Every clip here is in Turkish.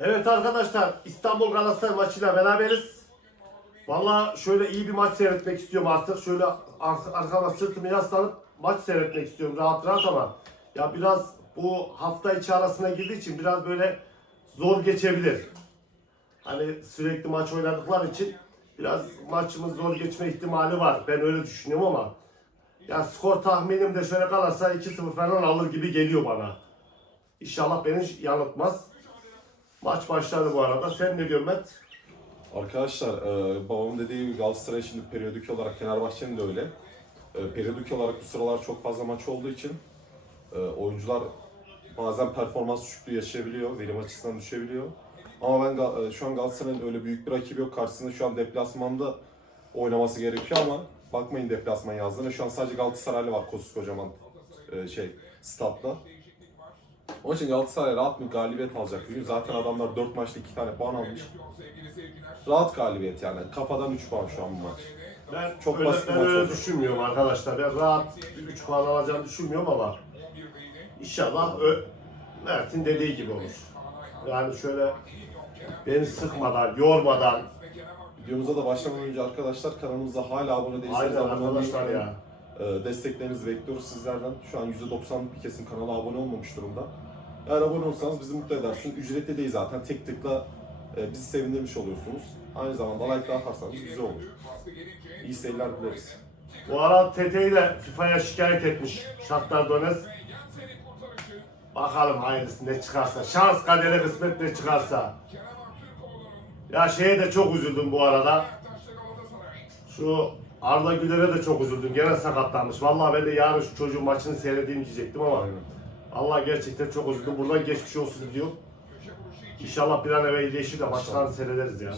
Evet arkadaşlar İstanbul Galatasaray maçıyla beraberiz. Valla şöyle iyi bir maç seyretmek istiyorum artık. Şöyle ar- arkama sırtımı yaslanıp maç seyretmek istiyorum rahat rahat ama ya biraz bu hafta içi arasına girdiği için biraz böyle zor geçebilir. Hani sürekli maç oynadıkları için biraz maçımız zor geçme ihtimali var. Ben öyle düşünüyorum ama ya skor tahminim de şöyle kalırsa 2-0 falan alır gibi geliyor bana. İnşallah beni yanıltmaz. Maç başladı bu arada. Sen ne diyorsun Met? Arkadaşlar e, babamın dediği gibi Galatasaray şimdi periyodik olarak Fenerbahçe'nin de öyle. E, periyodik olarak bu sıralar çok fazla maç olduğu için e, oyuncular bazen performans düşüklüğü yaşayabiliyor, verim açısından düşebiliyor. Ama ben e, şu an Galatasaray'ın öyle büyük bir rakibi yok. Karşısında şu an deplasmanda oynaması gerekiyor ama bakmayın deplasman yazdığına. Şu an sadece Galatasaraylı var koskocaman e, şey statta. Onun için Galatasaray rahat bir galibiyet alacak. Bugün zaten adamlar 4 maçta 2 tane puan almış. Rahat galibiyet yani. Kafadan 3 puan şu an bu maç. Ben Çok öyle, basit ben maç öyle oldu. düşünmüyorum arkadaşlar. Ben rahat 3 puan alacağını düşünmüyorum ama inşallah ö- Mert'in dediği gibi olur. Yani şöyle beni sıkmadan, yormadan Videomuza da başlamadan önce arkadaşlar kanalımıza hala abone değilseniz aynen abone olmayı arkadaşlar unutmayın. ya. Ee, desteklerinizi bekliyoruz sizlerden. Şu an %90'lık bir kesim kanala abone olmamış durumda. Eğer abone olursanız bizi mutlu edersiniz. Ücretli değil zaten. Tek tıkla e, bizi sevindirmiş oluyorsunuz. Aynı zamanda like atarsanız güzel olur. İyi seyirler dileriz. Bu ara TT'yi de FIFA'ya şikayet etmiş Shakhtar Donetsk. Bakalım hayırlısı ne çıkarsa. Şans kadere kısmet ne çıkarsa. Ya şeye de çok üzüldüm bu arada. Şu Arda Güler'e de çok üzüldüm. Gene sakatlanmış. Vallahi ben de yarın şu çocuğun maçını seyredeyim diyecektim ama Aynen. Allah gerçekten çok üzüldüm. Buradan geçmiş olsun diyor. İnşallah bir an evvel iyileşir de maçlarını seyrederiz ya.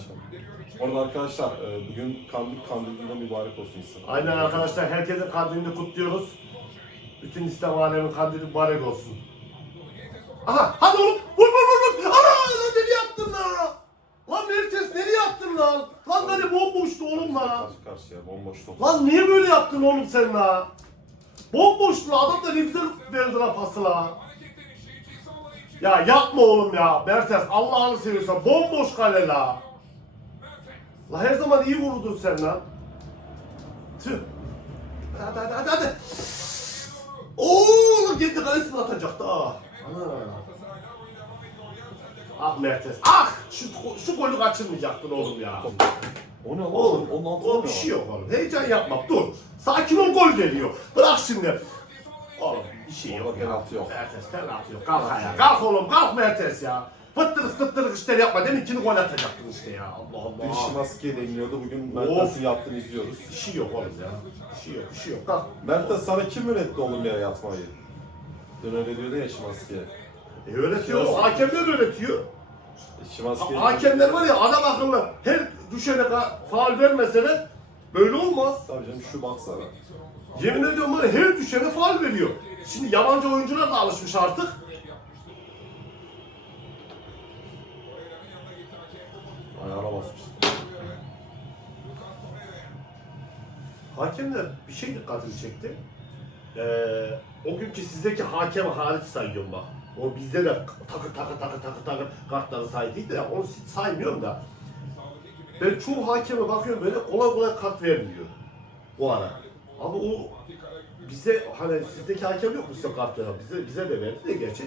Orada arkadaşlar e, bugün kandil kandilinden mübarek olsun insan. Aynen arkadaşlar herkesin kandilini kutluyoruz. Bütün İslam alemin kandili mübarek olsun. Aha hadi oğlum vur vur vur vur. Ana lan nereye attın lan? Lan Mertes nereye attın lan? Lan hani bomboştu oğlum lan. Karşı karşıya bomboş top. Lan niye böyle yaptın oğlum sen la? Bomboştu la adam da ne verdi la pası la. Ya yapma oğlum ya Mertes Allah'ını seviyorsan bomboş kale la. La her zaman iyi vurdun sen lan. Tüh. Hadi hadi hadi hadi. Oo kendi kalesine atacaktı ah. Ana. Ah Mertes ah şu, şu golü kaçırmayacaktın oğlum ya. O ne? Oğlum Onun altında o bir şey yok oğlum. Heyecan yapma. Dur. Sakin ol gol geliyor. Bırak şimdi. Oğlum bir şey yok. Orada penaltı yok. Mertes penaltı yok. Kalk ayağa. Kalk oğlum kalk Mertes ya. Fıttırık fıttırık işler yapma. Deminkini gol atacaktın işte ya. Allah Dün Allah. Şimanski'ye deniliyordu. Bugün. Mertens'in yaptığını izliyoruz. Bir şey yok oğlum ya. Bir şey yok. Bir şey yok. Kalk. Mertens sana kim öğretti oğlum yere yatmayı? Dün öyle diyordu ya Şimanski'ye. E, öğretiyor. Hakemler öğretiyor. Şimanski'ye... Ha- Hakemler var ya adam akıllı. Her düşene ka- faul vermeseler böyle olmaz. Tabii canım şu baksana. Yemin ediyorum ya her düşene faul veriyor. Şimdi yabancı oyuncular da alışmış artık. Ayağına basmış. Hakemler bir şey dikkatimi çekti. Ee, o günkü sizdeki hakem hariç sayıyorum bak. O bizde de takı takı takı takı takı kartları saydıydı ya onu saymıyorum da. Ben çoğu hakeme bakıyorum böyle kolay kolay kart vermiyor. O ara. Ama o bize hani sizdeki hakem yok mu size kart veren? Bize, bize de verdi de gerçi.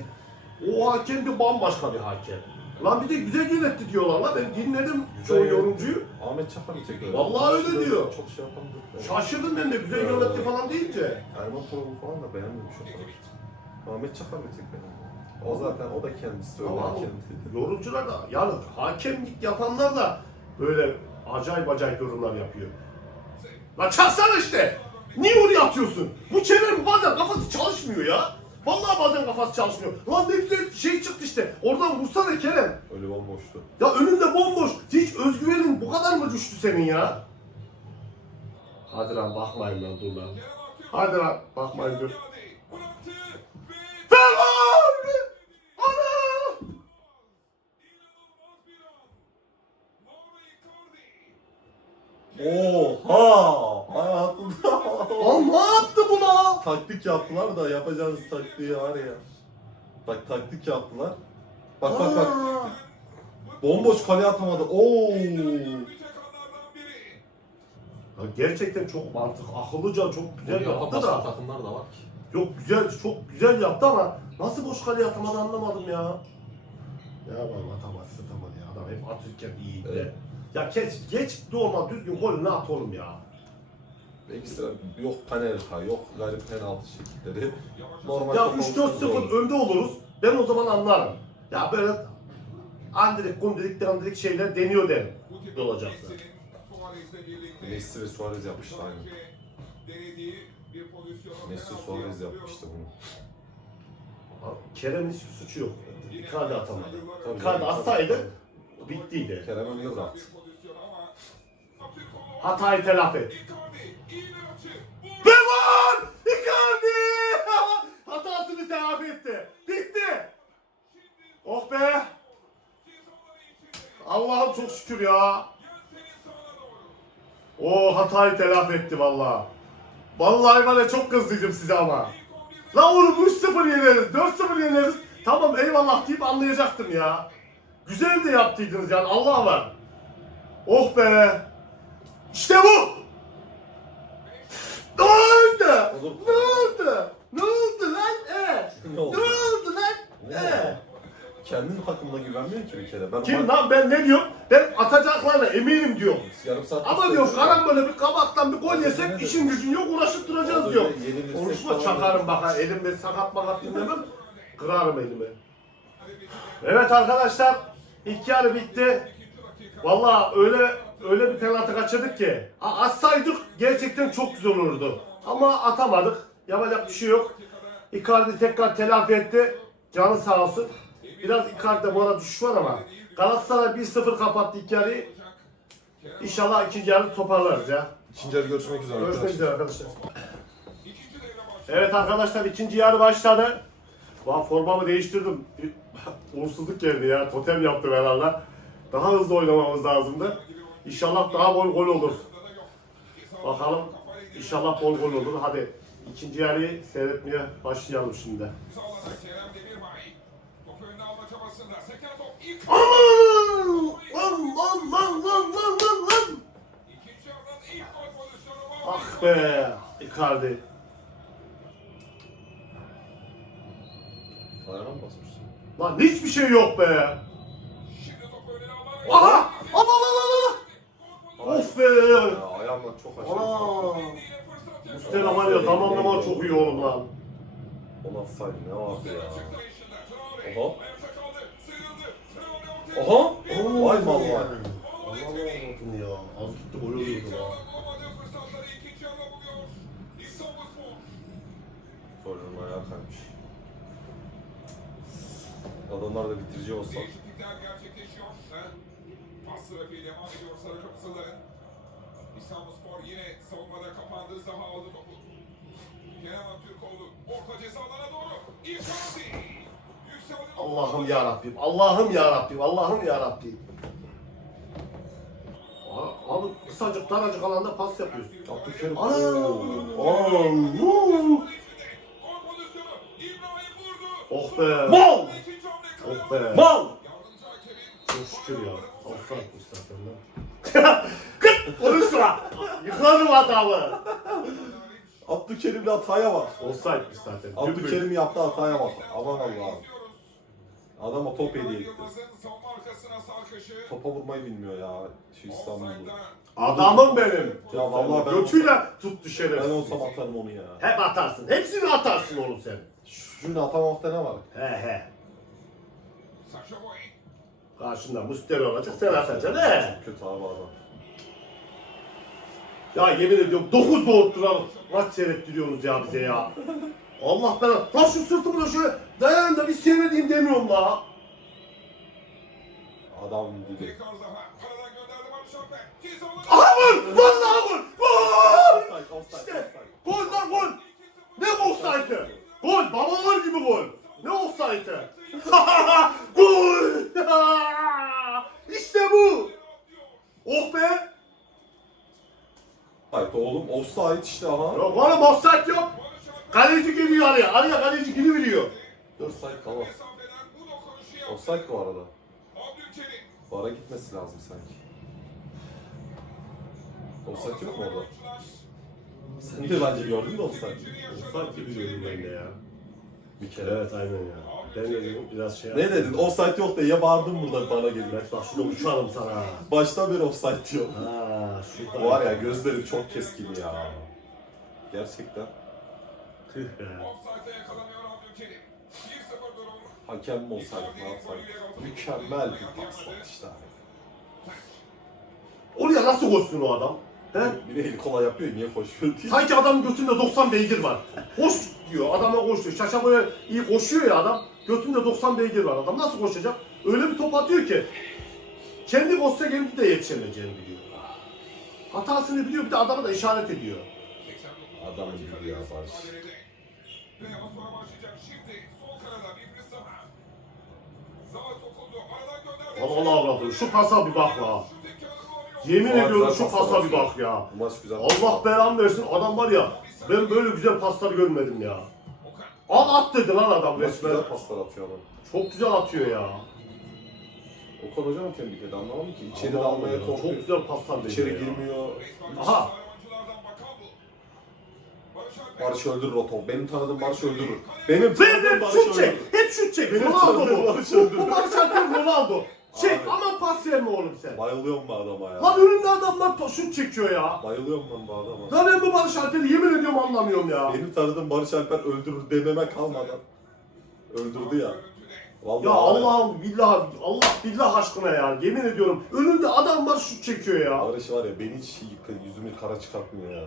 O hakem bir bambaşka bir hakem. Lan bir de güzel yönetti diyorlar lan. Ben dinledim çoğu Güzel yorumcuyu. Ahmet Çakar bir tek öyle. Vallahi öyle Başka diyor. Çok şey yapan yok. Şaşırdım ben de güzel Evet. yönetti falan deyince. Erman Toroğlu falan da beğenmemiş o kadar. Ahmet Çakar bir tek beğendim. O zaten o da kendisi öyle kendi. yorumcular da yani hakemlik yapanlar da böyle acayip acayip yorumlar yapıyor. Lan çaksana işte. Niye oraya atıyorsun? Bu çevirin bazen kafası çalışmıyor ya. Vallahi bazen kafası çalışmıyor. Lan ne güzel şey çıktı işte. Oradan vursana Kerem. Öyle bomboştu. Ya önünde bomboş. Hiç özgüvenin bu kadar mı düştü senin ya? Hadi lan bakmayın lan dur lan. Hadi lan bakmayın dur. Fener! Ana! Oha! Hayatımda Lan ne yaptı buna? Taktik yaptılar da yapacağınız taktiği var ya. Bak taktik yaptılar. Bak bak bak. Aa! Bomboş kale atamadı. Oo. Ya gerçekten çok mantık, akıllıca çok güzel yaptı da. takımlar da var ki. Yok güzel, çok güzel yaptı ama nasıl boş kaleye atamadı anlamadım ya. Ya bak atamaz, atamadı ya. Adam hep atırken iyiydi. Evet. Ya geç, geç doğma düzgün golünü at oğlum ya. Ekstra yok penaltı, yok garip penaltı şekilleri. Normal Ya top olsun 3-4-0 gol. önde oluruz. Ben o zaman anlarım. Ya böyle andirik kundirik dandirik şeyler deniyor derim. Olacaktı. Messi ve Suarez yapmıştı aynı. Messi Suarez yapmıştı bunu. Abi, Kerem'in hiçbir suçu yok. Icardi atamadı. Tabii Icardi canım, atsaydı bittiydi. Kerem önüne bıraktı. Hatayı telafi et. Gol! Icardi! Hatasını telafi etti. Bitti. Oh be! Allah'ım çok şükür ya. O hatayı telafi etti vallahi. Vallahi var ya çok kızdıydım size ama. La oğlum 3-0 yeneriz, 4-0 yeneriz. Tamam eyvallah deyip anlayacaktım ya. Güzel de yaptıydınız yani Allah var. Oh be! İşte bu! Ne oldu? Olur. Ne oldu? Ne oldu lan? E? Ne Ne oldu? lan? E? oldu? Kendin takımına güvenmiyor ki bir kere. Ben Kim lan ben ne diyorum? Ben atacaklarına eminim diyorum. Yarım saat Ama diyorum karan böyle bir kabaktan bir gol yesek işin gücün yok uğraşıp duracağız diyor. Konuşma çakarım bak ha elimde sakat makat dinlemem. Kırarım elimi. Evet arkadaşlar ilk yarı bitti. Vallahi öyle öyle bir penaltı kaçırdık ki. Atsaydık gerçekten çok güzel olurdu. Ama atamadık. Yapacak bir şey yok. Icardi tekrar telafi etti. Canı sağ olsun. Biraz Icardi'de bu ara düşüş var ama Galatasaray 1-0 kapattı ilk yarıyı. İnşallah ikinci yarı toparlarız ya. İkinci yarı görüşmek üzere. Görüşmek arkadaşlar. üzere arkadaşlar. Evet arkadaşlar ikinci yarı başladı. Vah formamı değiştirdim. Uğursuzluk geldi ya. Totem yaptım herhalde. Daha hızlı oynamamız lazımdı. İnşallah daha bol gol olur. Bakalım. İnşallah bol gol olur. Hadi ikinci yarıyı seyretmeye başlayalım şimdi. Aman! Lan lan lan lan lan lan lan! Ah be! Icardi. Ayağına mı basmışsın? Lan hiçbir şey yok be! Aha! Aman aman aman! Of be! Ya, ayağımla çok aşağı. Aa! Muslera var ya zamanlama çok iyi oğlum lan. Ona say ne vardı ya. Oha. Oha. Vay mal vay. Anlamadım ya. Az gitti gol oluyordu ya. Golün ayağı kaymış. Adamlar da bitirici olsa. Pas trafiği devam ediyor Sarı Kırmızıların. İstanbulspor yine savunmada kapandığı zaman aldı topu. Kenan Türkoğlu orta ceza alana doğru. Yükseldi. Allah'ım ya Rabbim. Allah'ım ya Rabbim. Allah'ım ya Rabbim. Abi kısacık daracık alanda pas yapıyorsun. Abdülkerim. Ana! Aa. Oh be! Mal! Oh be! Mal! Çok şükür ya. Yıkarım adamı! Abdülkerim'le hataya bak. Offside'miş zaten. Abdülkerim yaptı hataya bak. Aman Allah'ım. Adama top hediye etti. Topa vurmayı bilmiyor ya. Şu İstanbul'da. Adamım benim. Ya vallahi ben Götüyle tuttu Ben şerefsiz. olsam atarım onu ya. Hep atarsın. Hepsini atarsın oğlum sen. Şimdi atamamakta ne var? He he. Karşında Musteri olacak sen atacaksın he. Çok kötü abi adam. Ya yemin ediyorum 9 doğurtturan maç seyrettiriyorsunuz ya bize ya. Allah ben lan şu sırtımı da şöyle dayan da bir seyredeyim demiyorum la. Adam alanı. Aha vur! Vallahi vur! Gol! İşte gol lan gol! Ne offside'ı? Gol! Babalar gibi gol! Ne offside'ı? gol! işte bu! Oh be! Offside oğlum. Offside işte aha. Yok oğlum offside yok. Kaleci geliyor araya. Araya kaleci geliyor. Offside yaptı. Offside bu arada. Vara gitmesi lazım sanki. Offside yok mu orada? Sen de bence gördün de offside. Ufak gibi gördüm ben de ya. Bir kere. Evet aynen ya. Ben de dedim biraz şey Ne dedin? Offside yok diye bağırdın burada bana. Evet bak şurada uçalım sana. Baştan beri offside diyor. Ha şurada. Var ya gözleri çok keskin ya. Gerçekten. Tüh be. Offside'e yakalanıyor Abdülkerim. 1-0 durum. Hakem mi olsaydı ne yapsaydı? Mükemmel bir pas atıştı abi. Oraya nasıl koşsun o adam? He? Bir de eli kolay yapıyor niye koşuyor diye. Sanki adamın götünde 90 beygir var. Koş diyor adama koşuyor. Şaşa böyle iyi koşuyor ya adam. Götünde 90 beygir var. Adam nasıl koşacak? Öyle bir top atıyor ki. Kendi koşsa kendi de yetişemeyeceğini biliyor. Hatasını biliyor bir de adama da işaret ediyor. 89 Adamın gibi ya Barış. Allah Allah avradım. Şu pasa bir bak la. Yemin Fuat ediyorum şu paslar pasa bir bak ya. Bu maç güzel. Allah belanı versin. Adam var ya. Ben böyle güzel paslar görmedim ya. Al at dedi lan adam Bu maç resmen. güzel paslar atıyor adam. Çok güzel atıyor ya. Okan Hoca mı tebrik ediyor anlamadım ki. İçeri Aman dalmaya ya, Çok korkuyor. güzel paslar veriyor İçeri ya. girmiyor. Aha. Barış öldürür o top. Benim tanıdığım Barış öldürür. Benim Hep tanıdığım hep Barış şut çek. Hep şut çek. Benim Ronaldo tanıdığım bu. Barış Bu, öldürür. bu Barış Alper Ronaldo. Çek Abi. aman pas verme oğlum sen. Bayılıyorum bu adama ya. Lan önümde adamlar pa- şut çekiyor ya. Bayılıyorum ben bu adama. Lan ben bu Barış Alper'i yemin ediyorum anlamıyorum ya. Benim tanıdığım Barış Alper öldürür dememe kalmadan. Öldürdü ya. Vallahi Ya var Allah'ım billah Allah billah aşkına ya yemin ediyorum önümde adam var şut çekiyor ya. Barış var ya beni hiç yıkı- yüzümü kara çıkartmıyor ya.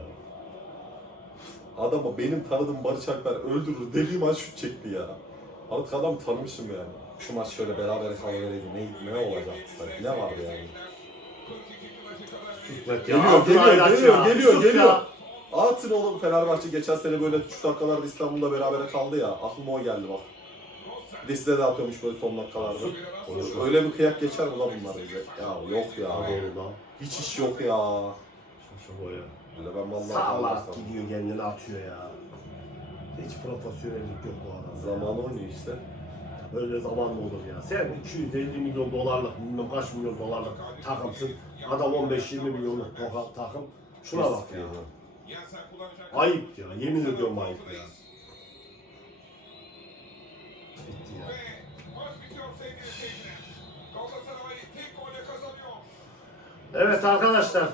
Adama benim tanıdığım Barış Alper öldürür dediğim an şut çekti ya. Artık adam tanımışım yani. Şu maç şöyle beraber kalıvereydi ne, ne olacaktı sanki ne vardı yani. Hikmet Geliyor, geliyor, geliyor, ya. geliyor, geliyor. ya. Atın oğlum Fenerbahçe geçen sene böyle şu dakikalarda İstanbul'da beraber kaldı ya. Aklıma o geldi bak. Bir de size de atıyormuş böyle son dakikalarda. Öyle bir kıyak geçer mi lan bunlar bize? Ya yok ya. Oğlum lan. Hiç iş yok ya. Şu boya. Öyle ben vallahi kaldırsam. gidiyor kendini atıyor ya. Hiç profesyonellik yok bu adamda. Zamanı oynuyor işte. Böyle zaman mı olur ya? Sen 250 milyon dolarlık, bilmem kaç milyon dolarlık takımsın. Adam 15-20 milyonluk toka- takım. Şuna bak ya. Ayıp ya, yemin ediyorum ayıp ya. Bitti ya. Evet arkadaşlar,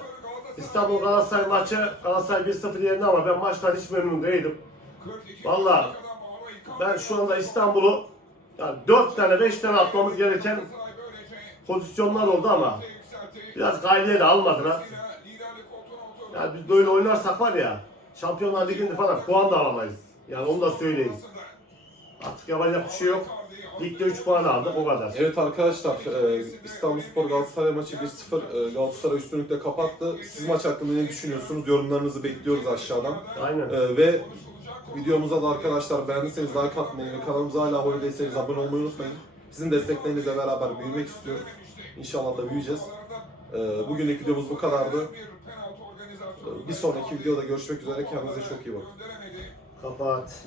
İstanbul Galatasaray maçı Galatasaray 1-0 yendi ama ben maçtan hiç memnun değilim. Vallahi Ben şu anda İstanbul'u yani 4 tane 5 tane atmamız gereken pozisyonlar oldu ama biraz gayriye de almadılar. Yani biz böyle oynarsak var ya Şampiyonlar Ligi'nde falan puan da alamayız. Yani onu da söyleyeyim. Artık yapacak bir şey yok. Ligde 3 puan aldık o kadar. Evet arkadaşlar e, İstanbulspor Galatasaray maçı 1-0 e, Galatasaray üstünlükle kapattı. Siz maç hakkında ne düşünüyorsunuz? Yorumlarınızı bekliyoruz aşağıdan. Aynen. E, ve videomuza da arkadaşlar beğendiyseniz like atmayı ve kanalımıza hala abone değilseniz abone olmayı unutmayın. Sizin desteklerinizle beraber büyümek istiyoruz. İnşallah da büyüyeceğiz. E, bugünlük videomuz bu kadardı. E, bir sonraki videoda görüşmek üzere. Kendinize çok iyi bakın. Kapat.